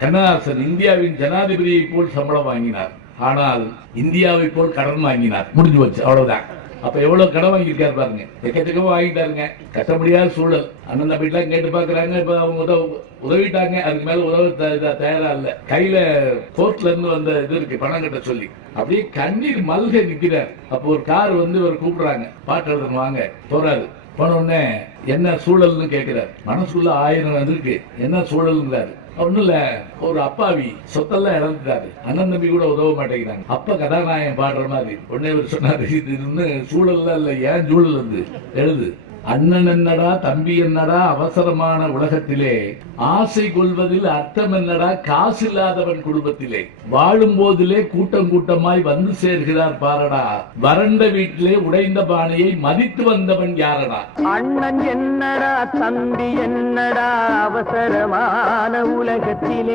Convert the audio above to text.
கண்ணதாசன் இந்தியாவின் ஜனாதிபதியை போல் சம்பளம் வாங்கினார், ஆனால் இந்தியாவை போல் கடன் வாங்கினார். முடிஞ்சு போச்சு, அவ்வளவுதான். அப்ப எவ்வளவு கடன் வாங்கியிருக்காரு பாருங்க, எக்கச்சக்கமா வாங்கிட்டாருங்க. கட்ட முடியாத சூழல். அண்ணன் தம்பிலாம் கேட்டு பாக்குறாங்க, இப்ப அவங்க உதவிட்டாங்க, அதுக்கு மேல உதவ தயாரா இல்ல. கையில கோர்ட்ல இருந்து வந்த இது இருக்கு, பணம் கட்ட சொல்லி அப்படியே கண்ணீர் மல்க நிக்கிறார். அப்ப ஒரு கார் வந்து ஒரு கூப்பிடுறாங்க, பாட்டு எழுதுன்னு வாங்க. போறாரு. போன உடனே என்ன சூழல்னு கேட்கிறார். மனசுக்குள்ள 1000 இருக்கு, என்ன சூழல்ங்கிறாரு. ஒண்ணு இல்ல, ஒரு அப்பாவி சொத்தெல்லாம் இழந்துட்டாரு, அண்ணன் தம்பி கூட உதவ மாட்டேங்கிறாங்க. அப்ப கதாநாயகன் பாடுற மாதிரி உடனே ஒரு சொன்னாரு, இது சூழல்ல இல்ல, ஏன் சூழல் வந்து எழுது. அண்ணன் என்னடா தம்பி என்னடா அவசரமான உலகத்திலே, ஆசை கொள்வதில் அர்த்தம் என்னடா காசு இல்லாதவன் குடும்பத்திலே, வாழும் போதிலே கூட்டம் கூட்டமாய் வந்து சேர்கிறார் பாரடா, வறண்ட வீட்டிலே உடைந்த பானையை மதித்து வந்தவன் யாரடா. அண்ணன் என்னடா தம்பி என்னடா அவசரமான உலகத்திலே